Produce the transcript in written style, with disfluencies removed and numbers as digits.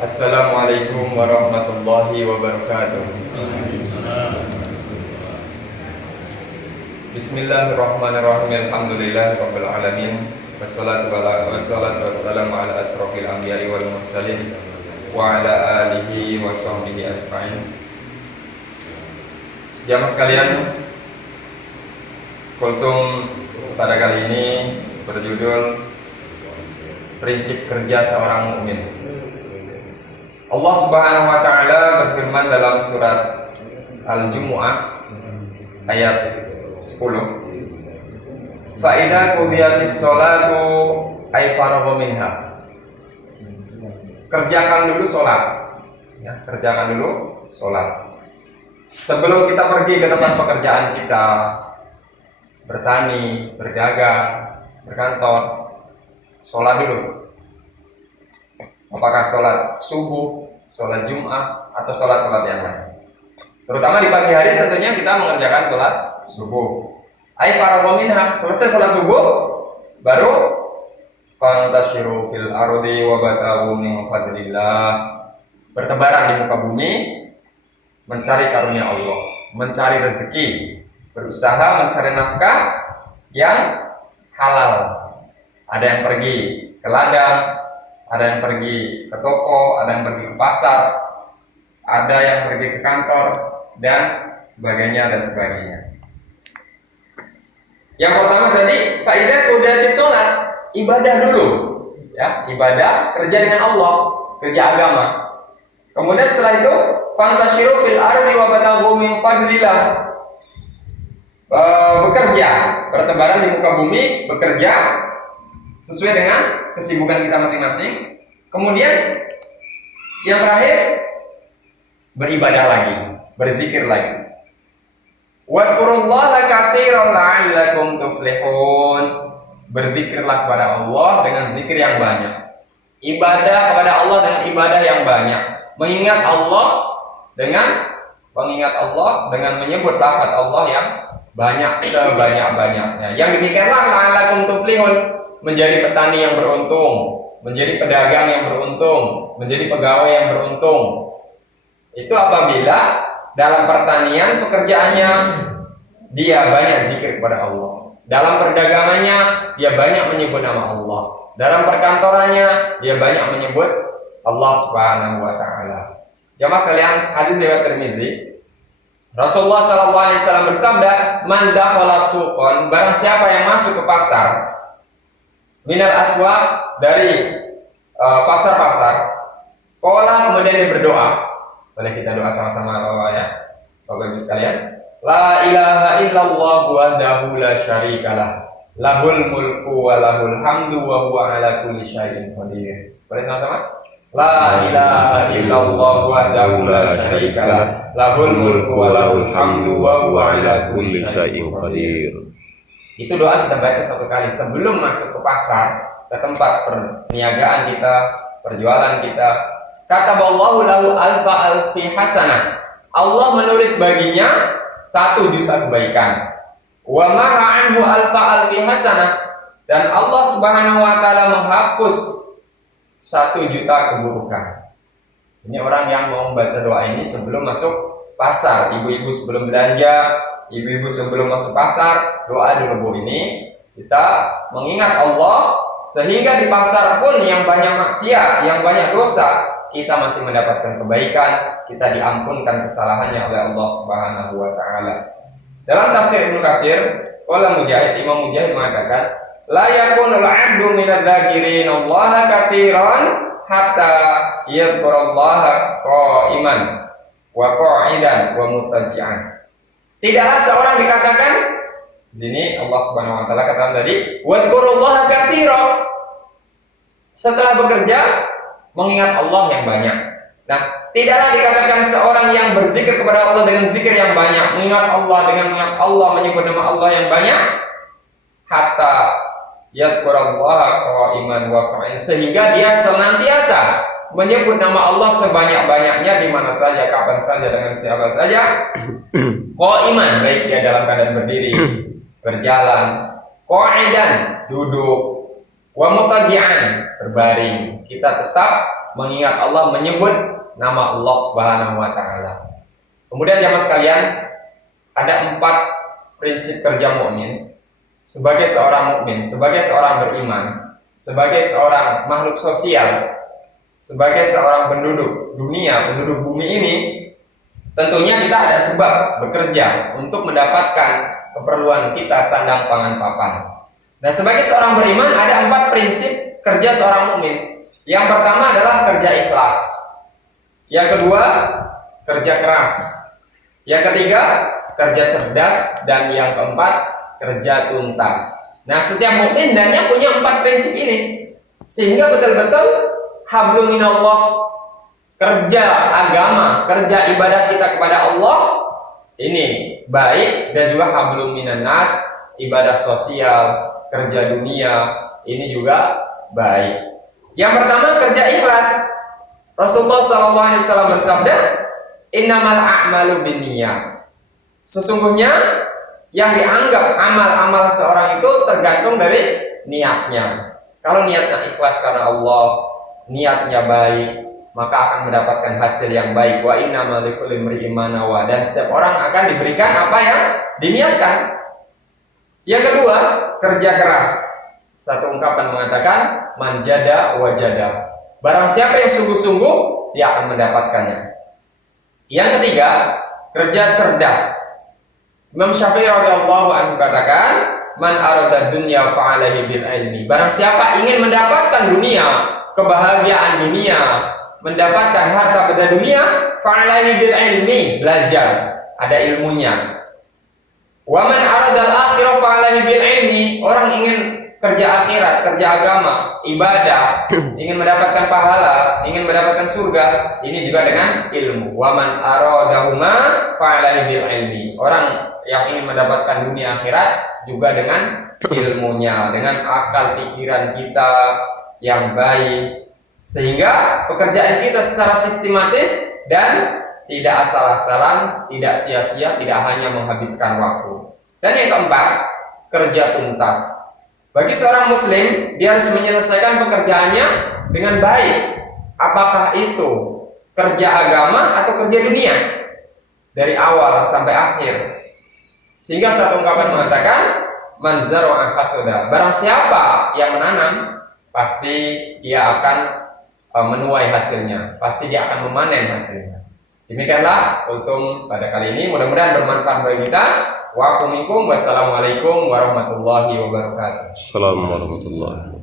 Assalamualaikum warahmatullahi wabarakatuh. Bismillahirrahmanirrahim. Alhamdulillahirabbil alamin. Wassalatu wassalamu ala asrofil anbiya'i wal mursalin wa ala alihi wa sahbihi ajma'in. Jamaah sekalian, kultum pada kali ini berjudul Prinsip Kerja Seorang Mukmin. Allah Subhanahu wa taala berfirman dalam surat Al-Jumu'ah ayat 10. Fa idza qudiyatis sholatu ay faragha minha. Kerjakan dulu sholat. Ya, kerjakan dulu sholat. Sebelum kita pergi ke tempat pekerjaan kita, bertani, berdagang, berkantor, sholat dulu. Apakah sholat subuh, sholat Jumat, atau sholat-sholat yang lain. Terutama di pagi hari tentunya kita mengerjakan sholat subuh. Ai faragha minha, selesai sholat subuh, baru fantashiru fil ardi wabtaghu min fadlillah. Bertebaran di muka bumi, mencari karunia Allah, mencari rezeki, berusaha mencari nafkah yang halal. Ada yang pergi ke ladang, ada yang pergi ke toko, ada yang pergi ke pasar, ada yang pergi ke kantor, dan sebagainya dan sebagainya. Yang pertama tadi, faidah qudiyatis sholat, ibadah dulu, ya, ibadah, kerja dengan Allah, kerja agama. Kemudian setelah itu, fantashiru fil ardi wabtaghu min fadlillah. Bekerja, bertebaran di muka bumi, bekerja sesuai dengan kesibukan kita masing-masing. Kemudian yang terakhir, beribadah lagi, berzikir lagi. Wadhkurullaha katsiran la'allakum tuflihun. Berzikirlah kepada Allah dengan zikir yang banyak. Ibadah kepada Allah dengan ibadah yang banyak. Mengingat Allah dengan menyebut lafaz Allah yang banyak, sebanyak-banyaknya. Yang demikianlah la'allakum tuflihun, menjadi petani yang beruntung, menjadi pedagang yang beruntung, menjadi pegawai yang beruntung. Itu apabila dalam pertanian pekerjaannya dia banyak zikir kepada Allah. Dalam perdagangannya dia banyak menyebut nama Allah. Dalam perkantorannya dia banyak menyebut Allah Subhanahu wa taala. Jamaah kalian, hadis riwayat Tirmizi. Rasulullah sallallahu alaihi wasallam bersabda, "Man dakhala suqan," barang siapa yang masuk ke pasar, minal aswaq, dari pasar-pasar, qala, kemudian dia berdoa. Boleh kita doa sama-sama ya, Bapak Ibu sekalian. La ilaha illallah wahdahu la syarikalah, lahul mulku wa lahul hamdu wa huwa ala kulli syai'in qadir. Boleh sama-sama? La ilaha illallah wahdahu la syarikalah, lahul mulku wa lahul hamdu wa huwa ala kulli syai'in qadir. Itu doa kita baca satu kali sebelum masuk ke pasar, ke tempat perniagaan kita, perjualan kita. Kataballahu lahu alfa alfi hasanah. Allah menulis baginya 1.000.000 kebaikan. Wa maha anhu alfa alfi hasanah, dan Allah Subhanahu wa taala menghapus 1.000.000 keburukan. Ini orang yang mau membaca doa ini sebelum masuk pasar. Ibu-ibu sebelum belanja, ibu-ibu sebelum masuk pasar, doa dulu Bu ini. Kita mengingat Allah sehingga di pasar pun yang banyak maksiat, yang banyak dosa, kita masih mendapatkan kebaikan, kita diampunkan kesalahannya oleh Allah Subhanahu wa taala. Dalam tafsir Ibnu Katsir, Imam Mujahid mengatakan, la yakunul 'abdu minadz-dzakirin Allah katsiran hatta yadhkurallaha qa'iman wa qa'idan wa muttaji'an. Tidaklah seorang dikatakan, ini Allah Subhanahu wa taala katakan tadi, wadhkurullaha katsiran, setelah bekerja mengingat Allah yang banyak. Nah, tidaklah dikatakan seorang yang berzikir kepada Allah dengan zikir yang banyak, mengingat Allah dengan mengingat Allah, menyebut nama Allah yang banyak, hatta yadhkurallaha qa'iman wa qa'idan, sehingga dia senantiasa menyebut nama Allah sebanyak-banyaknya, di mana saja, kapan saja, dengan siapa saja. Qa'iman, baik dia dalam keadaan berdiri, berjalan, qa'idan, duduk, Wa mutaji'an, berbaring. Kita tetap mengingat Allah, menyebut nama Allah Subhanahu wa taala. Kemudian jamaah sekalian, ada 4 prinsip kerja mukmin sebagai seorang mukmin, sebagai seorang beriman, sebagai seorang makhluk sosial, sebagai seorang penduduk dunia, penduduk bumi ini. Tentunya kita ada sebab bekerja untuk mendapatkan keperluan kita sandang pangan papan. Nah, sebagai seorang beriman ada 4 prinsip kerja seorang mukmin. Yang pertama adalah kerja ikhlas. Yang kedua, kerja keras. Yang ketiga, kerja cerdas. Dan yang keempat, kerja tuntas. Nah, setiap mukmin hendaknya punya 4 prinsip ini, sehingga betul-betul hablum minallah, kerja agama, kerja ibadah kita kepada Allah ini baik, dan juga hablum minannas, ibadah sosial, kerja dunia ini juga baik. Yang pertama, kerja ikhlas. Rasulullah SAW bersabda, innamal a'malu binniyat. Sesungguhnya yang dianggap amal-amal seorang itu tergantung dari niatnya. Kalau niatnya ikhlas karena Allah, niatnya baik, maka akan mendapatkan hasil yang baik. Wa innamal likulli imri'in ma nawa, dan setiap orang akan diberikan apa yang diniatkan. Yang kedua, kerja keras. Satu ungkapan mengatakan, manjada wajada. Barang siapa yang sungguh-sungguh, dia akan mendapatkannya. Yang ketiga, kerja cerdas. Imam Syafi'i radhiyallahu anhu katakan, man arada dunya fa'alaihi bil ilmi. Barang siapa ingin mendapatkan dunia, kebahagiaan dunia, mendapatkan harta benda dunia, fa'alaihi bil ilmi, belajar, ada ilmunya. Wa man arada al akhirah fa'alaihi bil ilmi. Orang ingin kerja akhirat, kerja agama, ibadah, ingin mendapatkan pahala, ingin mendapatkan surga, ini juga dengan ilmu. Wa man aradahuma fa'alaihi bil ilmi. Orang yang ingin mendapatkan dunia akhirat juga dengan ilmunya, dengan akal pikiran kita yang baik, sehingga pekerjaan kita secara sistematis dan tidak asal-asalan, tidak sia-sia, tidak hanya menghabiskan waktu. Dan yang keempat, kerja tuntas. Bagi seorang muslim, dia harus menyelesaikan pekerjaannya dengan baik. Apakah itu kerja agama atau kerja dunia, dari awal sampai akhir. Sehingga satu ungkapan mengatakan, man zar'a hasada. Barang siapa yang menanam, pasti dia akan menuai hasilnya, pasti dia akan memanen hasilnya. Demikianlah kultum pada kali ini, mudah-mudahan bermanfaat bagi kita. Wassalamualaikum warahmatullahi wabarakatuh. Assalamualaikum warahmatullahi wabarakatuh.